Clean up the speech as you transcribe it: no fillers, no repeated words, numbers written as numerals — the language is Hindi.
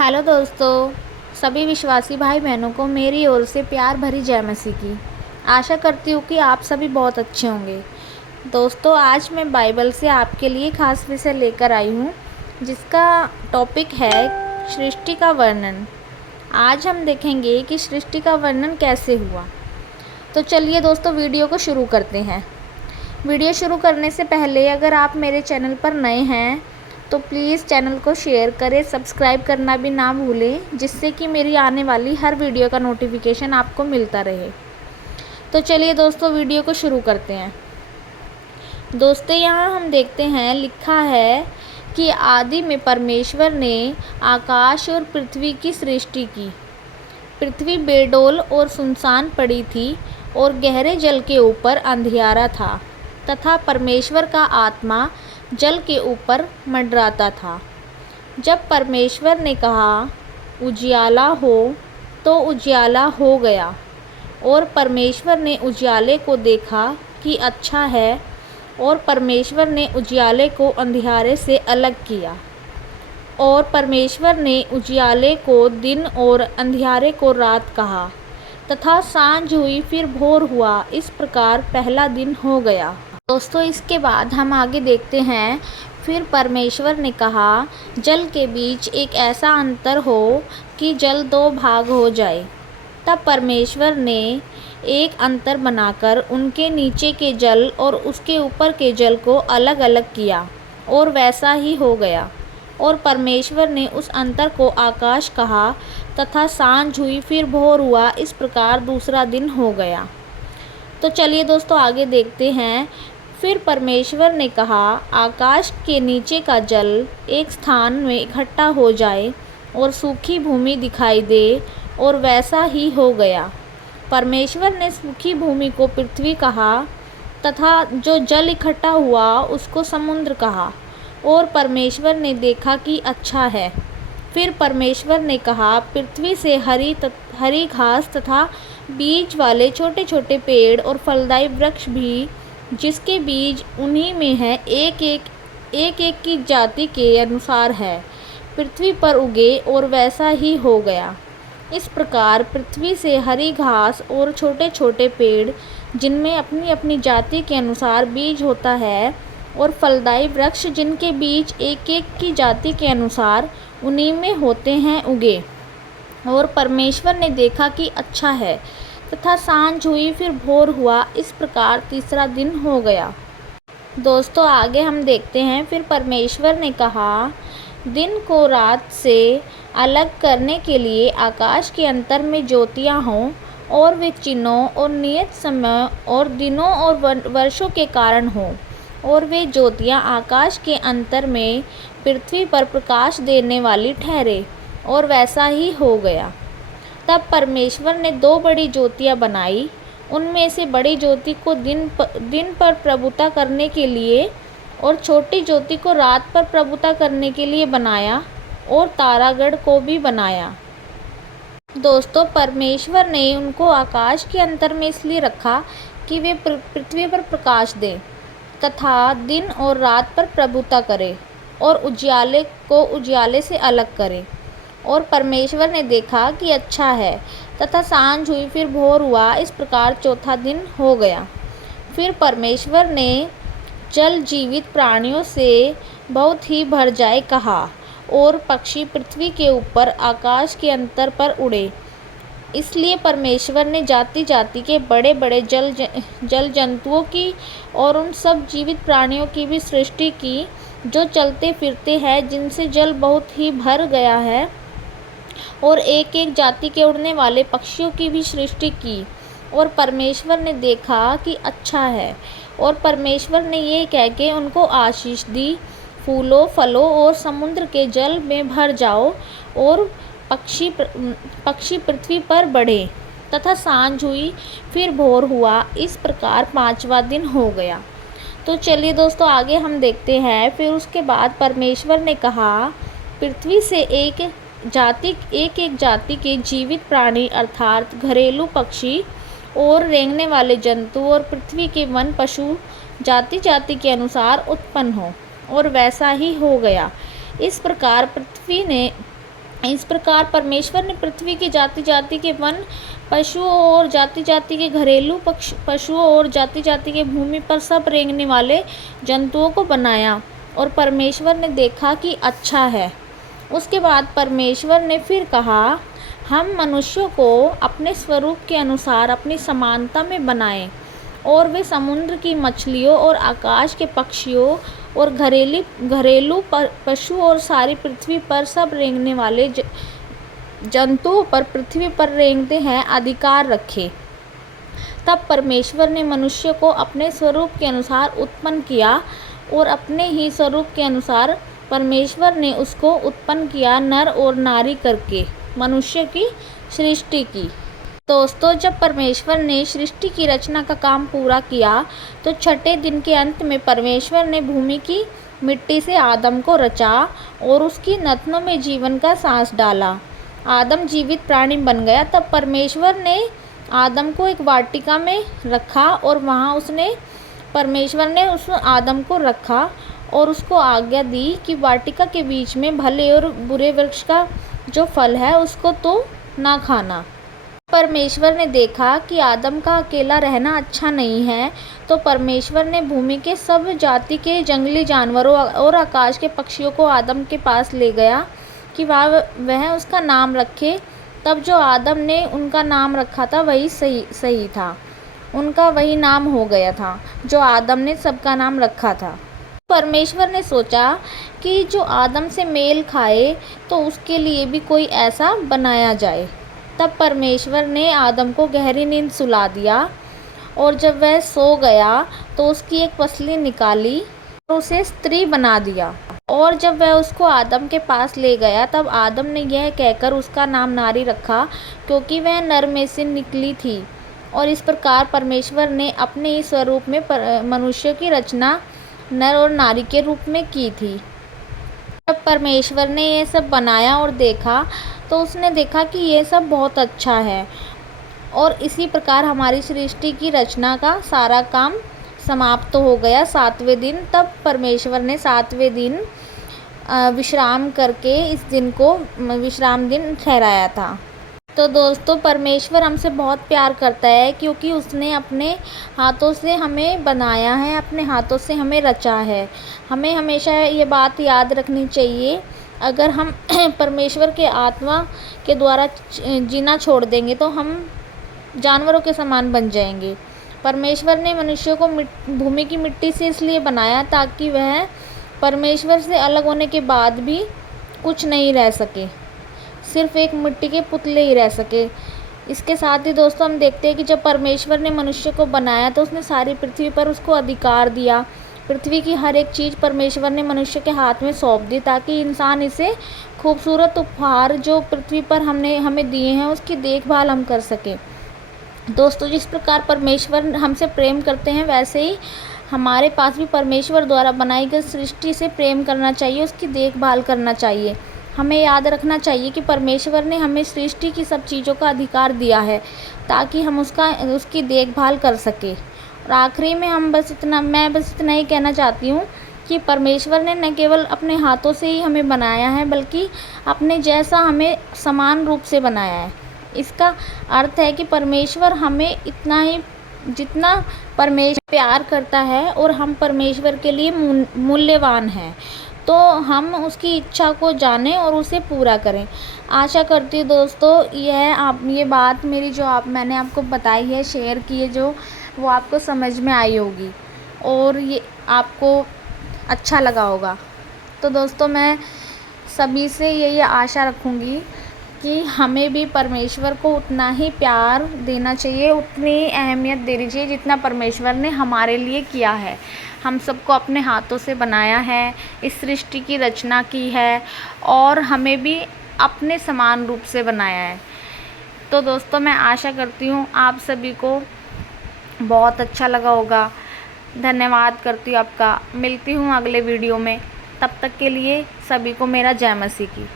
हेलो दोस्तों, सभी विश्वासी भाई बहनों को मेरी ओर से प्यार भरी जय मसीह की। आशा करती हूँ कि आप सभी बहुत अच्छे होंगे। दोस्तों, आज मैं बाइबल से आपके लिए खास विषय लेकर आई हूँ, जिसका टॉपिक है सृष्टि का वर्णन। आज हम देखेंगे कि सृष्टि का वर्णन कैसे हुआ। तो चलिए दोस्तों, वीडियो को शुरू करते हैं। वीडियो शुरू करने से पहले अगर आप मेरे चैनल पर नए हैं तो प्लीज़ चैनल को शेयर करें, सब्सक्राइब करना भी ना भूलें, जिससे कि मेरी आने वाली हर वीडियो का नोटिफिकेशन आपको मिलता रहे। तो चलिए दोस्तों, वीडियो को शुरू करते हैं। दोस्तों, यहाँ हम देखते हैं, लिखा है कि आदि में परमेश्वर ने आकाश और पृथ्वी की सृष्टि की। पृथ्वी बेडौल और सुनसान पड़ी थी और गहरे जल के ऊपर अंधियारा था, तथा परमेश्वर का आत्मा जल के ऊपर मंडराता था। जब परमेश्वर ने कहा, उजियाला हो, तो उजियाला हो गया। और परमेश्वर ने उजियाले को देखा कि अच्छा है, और परमेश्वर ने उजियाले को अंधियारे से अलग किया। और परमेश्वर ने उजियाले को दिन और अंधियारे को रात कहा, तथा सांझ हुई, फिर भोर हुआ। इस प्रकार पहला दिन हो गया। दोस्तों, इसके बाद हम आगे देखते हैं। फिर परमेश्वर ने कहा, जल के बीच एक ऐसा अंतर हो कि जल दो भाग हो जाए। तब परमेश्वर ने एक अंतर बनाकर उनके नीचे के जल और उसके ऊपर के जल को अलग अलग किया, और वैसा ही हो गया। और परमेश्वर ने उस अंतर को आकाश कहा, तथा सांझ हुई, फिर भोर हुआ। इस प्रकार दूसरा दिन हो गया। तो चलिए दोस्तों, आगे देखते हैं। फिर परमेश्वर ने कहा, आकाश के नीचे का जल एक स्थान में इकट्ठा हो जाए और सूखी भूमि दिखाई दे, और वैसा ही हो गया। परमेश्वर ने सूखी भूमि को पृथ्वी कहा, तथा जो जल इकट्ठा हुआ उसको समुद्र कहा। और परमेश्वर ने देखा कि अच्छा है। फिर परमेश्वर ने कहा, पृथ्वी से हरी घास तथा बीज वाले छोटे छोटे पेड़ और फलदायी वृक्ष भी, जिसके बीज उन्हीं में है, एक एक की जाति के अनुसार है, पृथ्वी पर उगे। और वैसा ही हो गया। इस प्रकार पृथ्वी से हरी घास और छोटे छोटे पेड़, जिनमें अपनी अपनी जाति के अनुसार बीज होता है, और फलदायी वृक्ष, जिनके बीज एक एक की जाति के अनुसार उन्हीं में होते हैं, उगे। और परमेश्वर ने देखा कि अच्छा है, तथा सांझ हुई, फिर भोर हुआ। इस प्रकार तीसरा दिन हो गया। दोस्तों, आगे हम देखते हैं। फिर परमेश्वर ने कहा, दिन को रात से अलग करने के लिए आकाश के अंतर में ज्योतियाँ हों, और वे चिन्हों और नियत समय और दिनों और वर्षों के कारण हों। और वे ज्योतियाँ आकाश के अंतर में पृथ्वी पर प्रकाश देने वाली ठहरे। और वैसा ही हो गया। तब परमेश्वर ने दो बड़ी ज्योतियाँ बनाई। उनमें से बड़ी ज्योति को दिन पर प्रभुता करने के लिए, और छोटी ज्योति को रात पर प्रभुता करने के लिए बनाया, और तारागण को भी बनाया। दोस्तों, परमेश्वर ने उनको आकाश के अंतर में इसलिए रखा कि वे पृथ्वी पर प्रकाश दें, तथा दिन और रात पर प्रभुता करें, और उजियाले को उजियाले से अलग करें। और परमेश्वर ने देखा कि अच्छा है, तथा सांझ हुई, फिर भोर हुआ। इस प्रकार चौथा दिन हो गया। फिर परमेश्वर ने जल जीवित प्राणियों से बहुत ही भर जाए कहा, और पक्षी पृथ्वी के ऊपर आकाश के अंतर पर उड़े। इसलिए परमेश्वर ने जाति जाति के बड़े बड़े जल जंतुओं की और उन सब जीवित प्राणियों की भी सृष्टि की, जो चलते फिरते हैं, जिनसे जल बहुत ही भर गया है। और एक एक जाति के उड़ने वाले पक्षियों की भी सृष्टि की। और परमेश्वर ने देखा कि अच्छा है। और परमेश्वर ने ये कह के उनको आशीष दी, फूलों फलों और समुद्र के जल में भर जाओ, और पक्षी पृथ्वी पर बढ़े। तथा सांझ हुई, फिर भोर हुआ। इस प्रकार पांचवा दिन हो गया। तो चलिए दोस्तों, आगे हम देखते हैं। फिर उसके बाद परमेश्वर ने कहा, पृथ्वी से एक एक जाति के जीवित प्राणी, अर्थात घरेलू पक्षी और रेंगने वाले जंतु, और पृथ्वी के वन पशु जाति जाति के अनुसार उत्पन्न हो। और वैसा ही हो गया। इस प्रकार पृथ्वी ने इस प्रकार परमेश्वर ने पृथ्वी की जाति जाति के वन पशुओं और जाति जाति के घरेलू पशुओं और जाति जाति के भूमि पर सब रेंगने वाले जंतुओं को बनाया, और परमेश्वर ने देखा कि अच्छा है। उसके बाद परमेश्वर ने फिर कहा, हम मनुष्यों को अपने स्वरूप के अनुसार अपनी समानता में बनाएं, और वे समुद्र की मछलियों और आकाश के पक्षियों और घरेलू पशु और सारी पृथ्वी पर सब रेंगने वाले जंतुओं पर पृथ्वी पर रेंगते हैं अधिकार रखे। तब परमेश्वर ने मनुष्य को अपने स्वरूप के अनुसार उत्पन्न किया, और अपने ही स्वरूप के अनुसार परमेश्वर ने उसको उत्पन्न किया, नर और नारी करके मनुष्य की सृष्टि की। दोस्तों, जब परमेश्वर ने सृष्टि की रचना का काम पूरा किया तो छठे दिन के अंत में परमेश्वर ने भूमि की मिट्टी से आदम को रचा और उसकी नथनों में जीवन का सांस डाला। आदम जीवित प्राणी बन गया। तब परमेश्वर ने आदम को एक वाटिका में रखा, और वहाँ परमेश्वर ने उस आदम को रखा और उसको आज्ञा दी कि वाटिका के बीच में भले और बुरे वृक्ष का जो फल है उसको तो ना खाना। परमेश्वर ने देखा कि आदम का अकेला रहना अच्छा नहीं है, तो परमेश्वर ने भूमि के सब जाति के जंगली जानवरों और आकाश के पक्षियों को आदम के पास ले गया कि वह उसका नाम रखे। तब जो आदम ने उनका नाम रखा था वही सही था, उनका वही नाम हो गया था जो आदम ने सबका नाम रखा था। परमेश्वर ने सोचा कि जो आदम से मेल खाए तो उसके लिए भी कोई ऐसा बनाया जाए। तब परमेश्वर ने आदम को गहरी नींद सुला दिया, और जब वह सो गया तो उसकी एक पसली निकाली और उसे स्त्री बना दिया। और जब वह उसको आदम के पास ले गया तब आदम ने यह कहकर उसका नाम नारी रखा, क्योंकि वह नर में से निकली थी। और इस प्रकार परमेश्वर ने अपने ही स्वरूप में मनुष्य की रचना नर और नारी के रूप में की थी। जब परमेश्वर ने यह सब बनाया और देखा तो उसने देखा कि यह सब बहुत अच्छा है। और इसी प्रकार हमारी सृष्टि की रचना का सारा काम समाप्त हो गया 7वें दिन। तब परमेश्वर ने 7वें दिन विश्राम करके इस दिन को विश्राम दिन ठहराया था। तो दोस्तों, परमेश्वर हमसे बहुत प्यार करता है, क्योंकि उसने अपने हाथों से हमें बनाया है, अपने हाथों से हमें रचा है। हमें हमेशा ये बात याद रखनी चाहिए, अगर हम परमेश्वर के आत्मा के द्वारा जीना छोड़ देंगे तो हम जानवरों के समान बन जाएंगे। परमेश्वर ने मनुष्य को भूमि की मिट्टी से इसलिए बनाया ताकि वह परमेश्वर से अलग होने के बाद भी कुछ नहीं रह सके, सिर्फ एक मिट्टी के पुतले ही रह सके। इसके साथ ही दोस्तों, हम देखते हैं कि जब परमेश्वर ने मनुष्य को बनाया तो उसने सारी पृथ्वी पर उसको अधिकार दिया। पृथ्वी की हर एक चीज़ परमेश्वर ने मनुष्य के हाथ में सौंप दी, ताकि इंसान इसे खूबसूरत उपहार जो पृथ्वी पर हमें दिए हैं उसकी देखभाल हम कर सकें। दोस्तों, जिस प्रकार परमेश्वर हमसे प्रेम करते हैं, वैसे ही हमारे पास भी परमेश्वर द्वारा बनाई गई सृष्टि से प्रेम करना चाहिए, उसकी देखभाल करना चाहिए। हमें याद रखना चाहिए कि परमेश्वर ने हमें सृष्टि की सब चीज़ों का अधिकार दिया है ताकि हम उसकी देखभाल कर सकें। और आखिरी में मैं बस इतना ही कहना चाहती हूँ कि परमेश्वर ने न केवल अपने हाथों से ही हमें बनाया है, बल्कि अपने जैसा हमें समान रूप से बनाया है। इसका अर्थ है कि परमेश्वर हमें इतना ही जितना परमेश्वर प्यार करता है और हम परमेश्वर के लिए मूल्यवान हैं, तो हम उसकी इच्छा को जानें और उसे पूरा करें। आशा करती हूँ दोस्तों, ये बात मेरी जो मैंने आपको बताई है, शेयर की है, जो वो आपको समझ में आई होगी और ये आपको अच्छा लगा होगा। तो दोस्तों, मैं सभी से यही आशा रखूँगी कि हमें भी परमेश्वर को उतना ही प्यार देना चाहिए, उतनी अहमियत देनी चाहिए जितना परमेश्वर ने हमारे लिए किया है। हम सबको अपने हाथों से बनाया है, इस सृष्टि की रचना की है और हमें भी अपने समान रूप से बनाया है। तो दोस्तों, मैं आशा करती हूँ आप सभी को बहुत अच्छा लगा होगा। धन्यवाद करती हूँ आपका। मिलती हूँ अगले वीडियो में। तब तक के लिए सभी को मेरा जय मसीह की।